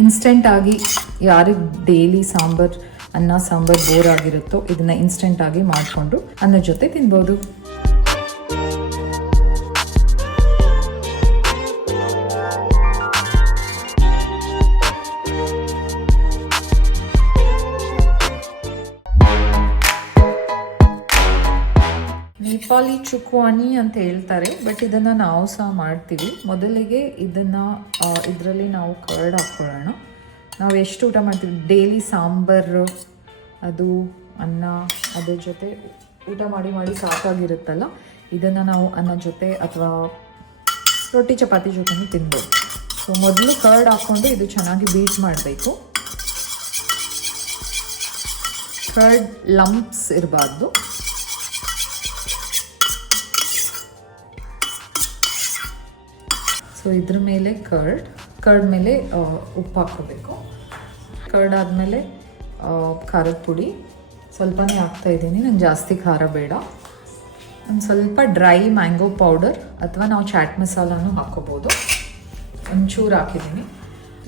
ಇನ್ಸ್ಟೆಂಟಾಗಿ ಯಾರಿಗೆ ಡೈಲಿ ಅನ್ನ ಸಾಂಬಾರು ಬೋರ್ ಆಗಿರುತ್ತೋ ಇದನ್ನು ಇನ್ಸ್ಟೆಂಟಾಗಿ ಮಾಡಿಕೊಂಡು ಅನ್ನದ ಜೊತೆ ತಿನ್ಬೋದು. ನೇಪಾಳಿ ಚುಕ್ವಾನಿ ಅಂತ ಹೇಳ್ತಾರೆ, ಬಟ್ ಇದನ್ನು ನಾವು ಸಹ ಮಾಡ್ತೀವಿ. ಮೊದಲಿಗೆ ಇದರಲ್ಲಿ ನಾವು ಕರ್ಡ್ ಹಾಕ್ಕೊಳ್ಳೋಣ. ನಾವು ಎಷ್ಟು ಊಟ ಮಾಡ್ತೀವಿ ಡೈಲಿ ಸಾಂಬಾರು, ಅದು ಅನ್ನ, ಅದ್ರ ಜೊತೆ ಊಟ ಮಾಡಿ ಸಾಕಾಗಿರುತ್ತಲ್ಲ, ಇದನ್ನು ನಾವು ಅನ್ನದ ಜೊತೆ ಅಥವಾ ರೊಟ್ಟಿ ಚಪಾತಿ ಜೊತೆನೂ ತಿನ್ಬೋದು. ಸೊ ಮೊದಲು ಕರ್ಡ್ ಹಾಕ್ಕೊಂಡು ಇದು ಚೆನ್ನಾಗಿ ಬೀಟ್ ಮಾಡಬೇಕು. ಕರ್ಡ್ ಲಂಪ್ಸ್ ಇರಬಾರ್ದು. ಸೊ ಇದ್ರ ಮೇಲೆ ಕರ್ಡ್ ಮೇಲೆ ಉಪ್ಪು ಹಾಕ್ಕೋಬೇಕು. ಕರ್ಡ್ ಆದಮೇಲೆ ಖಾರದ ಪುಡಿ ಸ್ವಲ್ಪನೇ ಹಾಕ್ತಾಯಿದ್ದೀನಿ, ನಂಗೆ ಜಾಸ್ತಿ ಖಾರ ಬೇಡ. ಒಂದು ಸ್ವಲ್ಪ ಡ್ರೈ ಮ್ಯಾಂಗೋ ಪೌಡರ್ ಅಥವಾ ನಾವು ಚಾಟ್ ಮಸಾಲಾನು ಹಾಕ್ಕೋಬೋದು. ಒಂಚೂರು ಹಾಕಿದ್ದೀನಿ.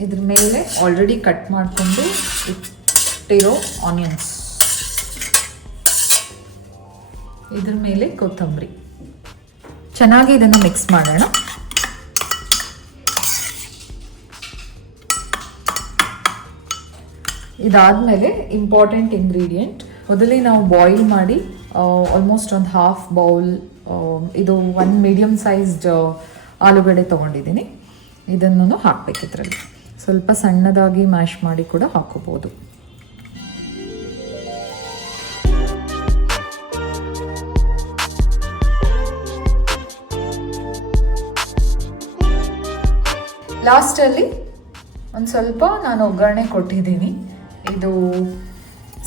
ಇದ್ರ ಮೇಲೆ ಆಲ್ರೆಡಿ ಕಟ್ ಮಾಡಿಕೊಂಡು ಇಟ್ಟಿರೋ ಆನಿಯನ್ಸ್, ಇದ್ರ ಮೇಲೆ ಕೊತ್ತಂಬರಿ. ಚೆನ್ನಾಗಿ ಇದನ್ನು ಮಿಕ್ಸ್ ಮಾಡೋಣ. ಇದಾದಮೇಲೆ ಇಂಪಾರ್ಟೆಂಟ್ ಇಂಗ್ರೀಡಿಯೆಂಟ್, ಮೊದಲೇ ನಾವು ಬಾಯ್ಲ್ ಮಾಡಿ ಆಲ್ಮೋಸ್ಟ್ ಒಂದು ಹಾಫ್ ಬೌಲ್, ಇದು 1 ಮೀಡಿಯಮ್ ಸೈಜ್ಡ್ ಆಲೂಗಡ್ಡೆ ತೊಗೊಂಡಿದ್ದೀನಿ. ಇದನ್ನು ಹಾಕಬೇಕು. ಇದರಲ್ಲಿ ಸ್ವಲ್ಪ ಸಣ್ಣದಾಗಿ ಮ್ಯಾಶ್ ಮಾಡಿ ಕೂಡ ಹಾಕೋಬೋದು. ಲಾಸ್ಟಲ್ಲಿ ಒಂದು ಸ್ವಲ್ಪ ನಾನು ಒಗ್ಗರಣೆ ಕೊಟ್ಟಿದ್ದೀನಿ. ಇದು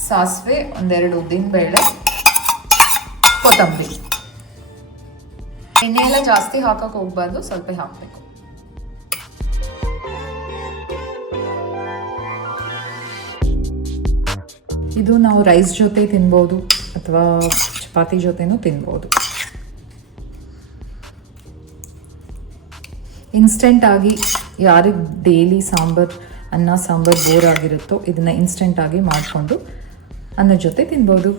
ಸಾಸಿವೆ, 1-2 ಉದ್ದಿನಬೇಳೆ, ಕೊತ್ತಂಬರಿ. ಎಣ್ಣೆ ಎಲ್ಲ ಜಾಸ್ತಿ ಹಾಕಕ್ಕೆ ಹೋಗ್ಬಾರ್ದು, ಸ್ವಲ್ಪ ಹಾಕಬೇಕು. ಇದು ನಾವು ರೈಸ್ ಜೊತೆ ತಿನ್ಬೋದು ಅಥವಾ ಚಪಾತಿ ಜೊತೆನೂ ತಿನ್ಬೋದು. ಇನ್ಸ್ಟೆಂಟಾಗಿ ಯಾರಿಗೆ ಡೈಲಿ ಅನ್ನ ಸಾಂಬಾರು ಬೋರ್ ಆಗಿರುತ್ತೋ ಇದನ್ನು ಇನ್ಸ್ಟೆಂಟಾಗಿ ಮಾಡಿಕೊಂಡು ಅನ್ನದ ಜೊತೆ ತಿನ್ಬೋದು.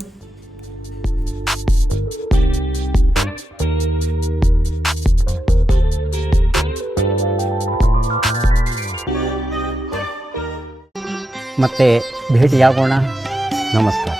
ಮತ್ತೆ ಭೇಟಿಯಾಗೋಣ. ನಮಸ್ಕಾರ.